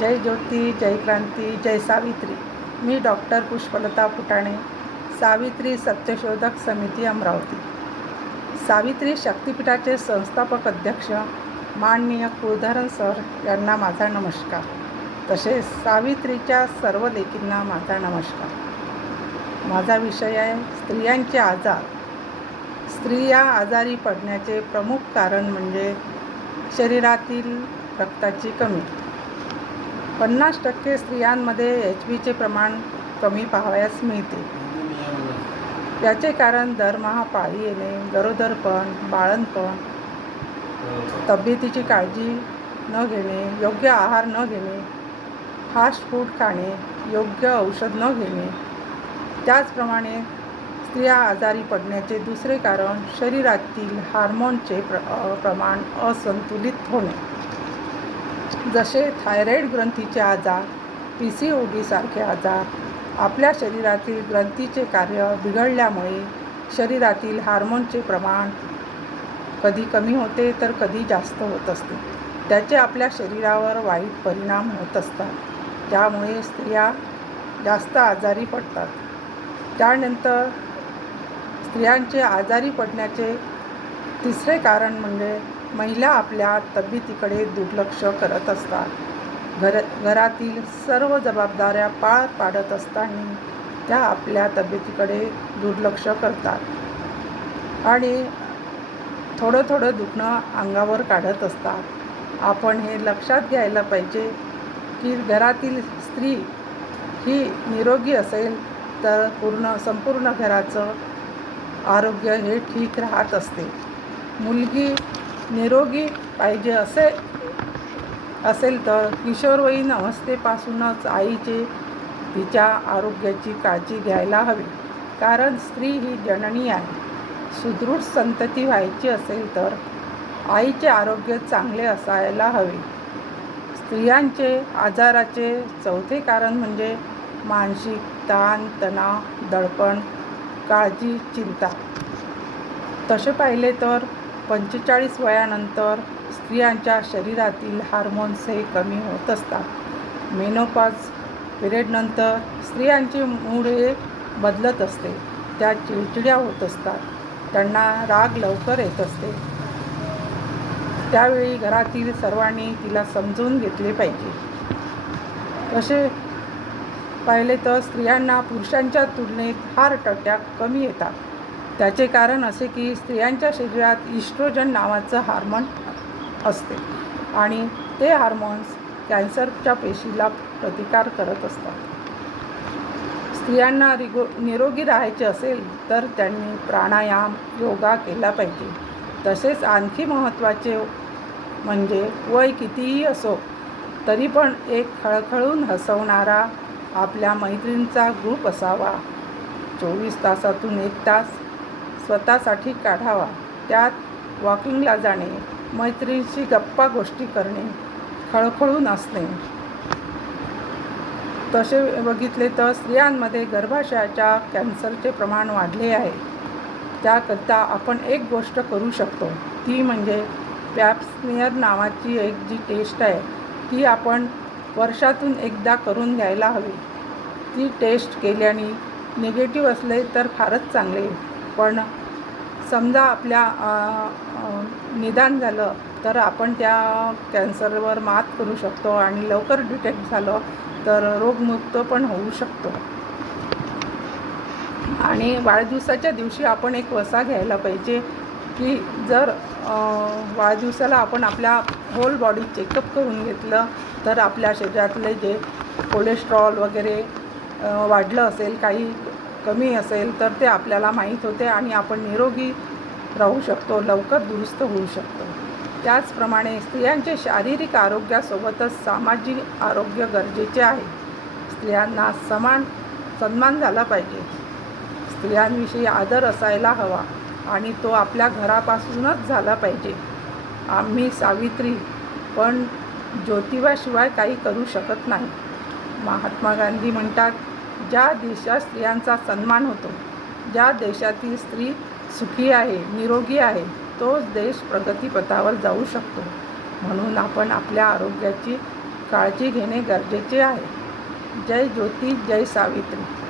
जय ज्योती, जय क्रांती, जय सावित्री. मी doctor Pushpalata फुटाणे, सावित्री सत्यशोधक समिती, अमरावती. सावित्री शक्तिपीठाचे संस्थापक अध्यक्ष माननीय कुलधरण सर यांना माझा नमस्कार. तसेच सावित्रीच्या सर्व लेकींना माझा नमस्कार. माझा विषय आहे स्त्रियांचे आजार. स्त्रिया आजारी पडण्याचे प्रमुख कारण म्हणजे शरीरातील रक्ताची कमी. 50% स्त्रियांमध्ये HBचे प्रमाण कमी पाहावयास मिळते. याचे कारण दरमहा पाळी येणे, गरोदरपण, बाळंतपण, तब्येतीची काळजी न घेणे, योग्य आहार न घेणे, फास्ट फूड खाणे, योग्य औषध न घेणे. त्याचप्रमाणे स्त्रिया आजारी पडण्याचे दुसरे कारण शरीरातील हार्मोनचे प्रमाण असंतुलित होणे. जसे थायरॉईड ग्रंथीचे आजार, PCOD सारखे आजार. आपल्या शरीरातील ग्रंथीचे कार्य बिघडल्यामुळे शरीरातील हार्मोनचे प्रमाण कधी कमी होते तर कधी जास्त होत असते. त्याचे आपल्या शरीरावर वाईट परिणाम होत असतात. त्यामुळे स्त्रिया जास्त आजारी पडतात. त्यानंतर स्त्रियांचे आजारी पडण्याचे तिसरे कारण म्हणजे महिला आपल्या तब्येतीकडे दुर्लक्ष करत असतात. घरातील सर्व जबाबदाऱ्या पार पाडत असताना त्या आपल्या तब्येतीकडे दुर्लक्ष करतात आणि थोडं दुखणं अंगावर काढत असतात. आपण हे लक्षात घ्यायला पाहिजे की घरातील स्त्री ही निरोगी असेल तर संपूर्ण घराचं आरोग्य हे ठीक राहत असते. मुलगी निरोगी पाहिजे असेल तर किशोरवयीन अवस्थेपासूनच आईचे तिच्या आरोग्याची काळजी घ्यायला हवी. कारण स्त्री ही जननी आहे. सुदृढ संतती व्हायची असेल तर आईचे आरोग्य चांगले असायला हवे. स्त्रियांचे आजाराचे चौथे कारण म्हणजे मानसिक ताण, तणाव, दडपण, काळजी, चिंता. तसे पाहिले तर 45 वयानंतर स्त्रियांच्या शरीरातील हार्मोन्स हे कमी होत असतात. मेनोपॉज पिरियडनंतर स्त्रियांचे मूड हे बदलत असते. त्या चिडचिड्या होत असतात. त्यांना राग लवकर येत असते. त्यावेळी घरातील सर्वांनी तिला समजून घेतले पाहिजे. तसे पाहिले तर स्त्रियांना पुरुषांच्या तुलनेत हार्ट अटॅक कमी येतात. त्याचे कारण असे की स्त्रियांच्या शरीरात इस्ट्रोजन नावाचं हार्मोन असते आणि ते हार्मोन्स कॅन्सरच्या पेशीला प्रतिकार करत असतात. स्त्रियांना निरोगी राहायचे असेल तर त्यांनी प्राणायाम, योगा केला पाहिजे. तसेच आणखी महत्त्वाचे म्हणजे वय कितीही असो तरी पण एक खळखळून हसवणारा आपल्या मैत्रिणींचा ग्रुप असावा. 24 तासातून 1 तास स्वतःसाठी काढावा. त्यात वॉकिंगला जाणे, मैत्रिणींशी गप्पा गोष्टी करणे, खळखळून असणे. तसे बघितले तर स्त्रियांमध्ये गर्भाशयाच्या कॅन्सरचे प्रमाण वाढले आहे. त्याकरिता आपण एक गोष्ट करू शकतो, ती म्हणजे पॅप स्मिअर नावाची एक जी टेस्ट आहे ती आपण वर्षातून एकदा करून घ्यायला हवी. ती टेस्ट केल्याने निगेटिव्ह असले तर फारच चांगले, पण समजा आपल्या निदान झालं तर आपण त्या कॅन्सरवर मात करू शकतो आणि लवकर डिटेक्ट झालं तर रोगमुक्त पण होऊ शकतो. आणि वाढदिवसाच्या दिवशी आपण एक वसा घ्यायला पाहिजे की जर वाढदिवसाला आपण आपल्या होल बॉडी चेकअप करून घेतलं तर आपल्या शरीरातले जे कोलेस्ट्रॉल वगैरे वाढलं असेल, काही कमी असेल तर ते आपल्याला माहीत होते आणि आपण निरोगी राहू शकतो, लवकर दुरुस्त होऊ शकतो. त्याचप्रमाणे स्त्रियांचे शारीरिक आरोग्यासोबतच सामाजिक आरोग्य गरजेचे आहे. स्त्रियांना सन्मान झाला पाहिजे. स्त्रियांविषयी आदर असायला हवा आणि तो आपल्या घरापासूनच झाला पाहिजे. आम्ही सावित्री पण ज्योतिबाशिवाय काही करू शकत नाही. महात्मा गांधी म्हणतात, ज्या देशात स्त्रियांचा सन्मान होतो, ज्या देशातील स्त्री सुखी आहे, निरोगी आहे, तोच देश प्रगतीपथावर जाऊ शकतो. म्हणून आपण आपल्या आरोग्याची काळजी घेणे गरजेचे आहे. जय ज्योती, जय सावित्री.